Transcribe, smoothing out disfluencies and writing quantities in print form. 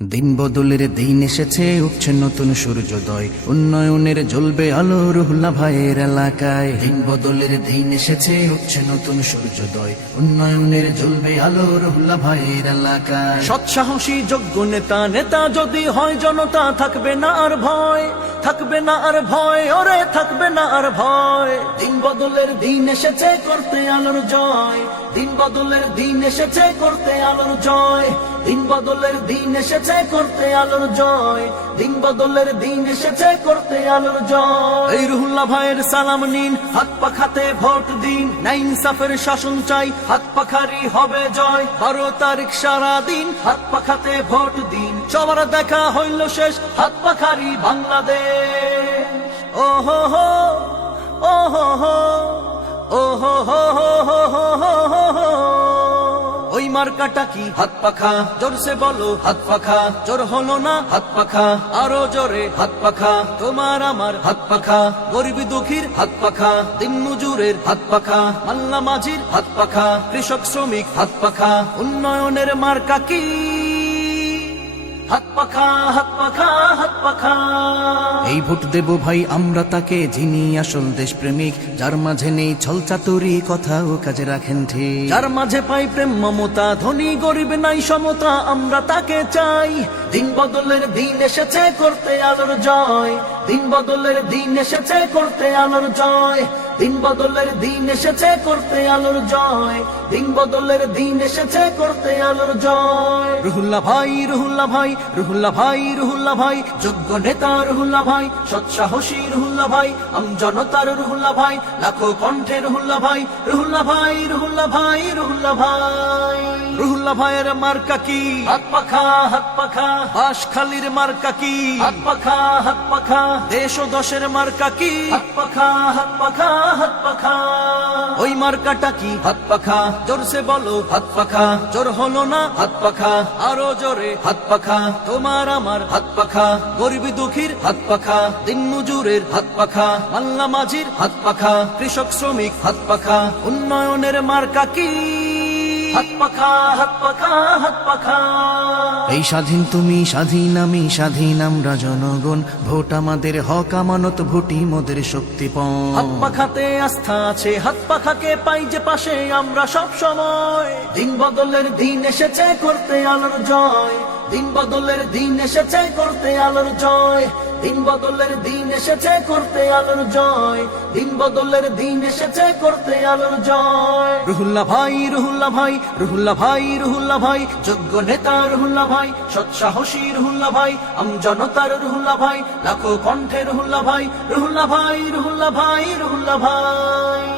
দিন বদলের দিন এসেছে, উঠছে নতুন সূর্যোদয়, উন্নয়নের জ্বলবে আলো রুহুল্লাহ ভাইয়ের এলাকায়। দিন বদলের দিন এসেছে, উঠছে নতুন সূর্যোদয়, উন্নয়নের জ্বলবে আলো রুহুল্লাহ ভাইয়ের এলাকায়। সৎসাহসী যোগ্য নেতা নেতা যদি হয় জনতা থাকবে না আর ভয়, থাকবে না আর ভয়, ওরে থাকবে না আর ভয়। দিন বদলের দিন এসেছে করতে আলোর জয়, দিন বদলের দিন এসেছে করতে আলোর জয়, দিন বদলের দিন এসেছে করতে আলোর জয়, দিন বদলের দিন এসেছে করতে আলোর জয়। এই রুহুল্লাহ ভাইয়ের সালাম নিন, হাত পাখাতে ভোট দিন, না ইনসাফের শাসন চাই, হাত পাখারি হবে জয়। 12 তারিখ সারা দিন হাত পাখাতে ভোট দিন, সবার দেখা হইল শেষ হাত পাখারি বাংলাদেশ। ও হো হো, ও হো হো, ও হো হো হো হো হো হো। ওই মার্কাটা কি? হাত পাখা। জোরসে বলো হাত পাখা। জোর হলো না হাত পাখা, আরো জোরে হাত পাখা। তোমার আমার হাত পাখা, গরিব দুঃখীর হাত পাখা, দিন মজুরের হাত পাখা, মাল্লা মাঝির হাত পাখা, কৃষক শ্রমিক হাত পাখা। উন্নয়নের মার্কা কি? হাত পাখা, হাত পাখা, হাত পাখা। এই ভোট দেব ভাই আমরা তাকে, যিনি আসল দেশপ্রেমিক, যার মাঝে নেই ছলচাতুরি, কথা ও কাজে রাখেন ঠিক। যার মাঝে পাই প্রেম মমতা, ধনী গরিব নাই সমতা, আমরা তাকে চাই। দিন বদলের দিন এসেছে করতে আলোর জয়, দিন বদলের দিন এসেছে করতে আলোর জয়, দিন বদলের দিন এসেছে করতে আলোর জয়, দিন বদলের দিন এসেছে করতে আলোর জয়। রুহুল্লাহ ভাই, রুহুল্লাহ ভাই, রুহুল্লাহ ভাই, রুহুল্লাহ ভাই, যোগ্য নেতা রুহুল্লাহ ভাই, সৎসাহসী রুহুল্লাহ ভাই, আমজনতার রুহুল্লাহ ভাই, লাখো কণ্ঠে রুহুল্লাহ ভাই, রুহুল্লাহ ভাই, রুহুল্লাহ ভাই, রুহুল্লাহ ভাই। রুহুল্লাহ ভাইয়ের মার্কা কি? হাত পাখা, হাত পাখা। বাঁশখালীর মার্কা কি? হাত পাখা, হাত পাখা। দেশ ও দশের মার্কা কি? হাত পাখা, হাত পাখা, হাত পাখা। ওই মার্কাটা কি? হাত পাখা। জোরসে বলো হাত পাখা। জোর হলো না হাত পাখা, আরো জোরে হাত পাখা। তোমার আমার হাত পাখা, গরিব দুঃখীর হাত পাখা, দিন মজুরের হাত পাখা, মাল্লা মাঝির হাত পাখা, কৃষক শ্রমিক হাত পাখা। উন্নয়নের মার্কা কি? হাত পাখা, হাত পাখা, হাত পাখা। এই স্বাধীন তুমি, স্বাধীন আমি, স্বাধীন আমরা জনগণ, ভোট আমাদের হক আমানত, ভোটই মোদের শক্তিপণ। হাত পাখাতে আস্থা আছে, হাত পাখাকে পাই যে পাশে আমরা সব সময়। দিন বদলের দিন এসেছে করতে আলোর জয়, দিন বদলের দিন এসেছে করতে আলোর জয়, দিন বদলের দিন এসেছে করতে আলোর জয়, দিন বদলের দিন এসেছে করতে আলোর জয়। রুহুল্লাহ ভাই, রুহুল্লাহ ভাই, রুহুল্লাহ ভাই, রুহুল্লাহ ভাই, যোগ্য নেতা রুহুল্লাহ ভাই, সৎসাহসী রুহুল্লাহ ভাই, আমজনতার রুহুল্লাহ ভাই, লাখো কণ্ঠে রুহুল্লাহ ভাই, রুহুল্লাহ ভাই, রুহুল্লাহ ভাই, রুহুল্লাহ ভাই।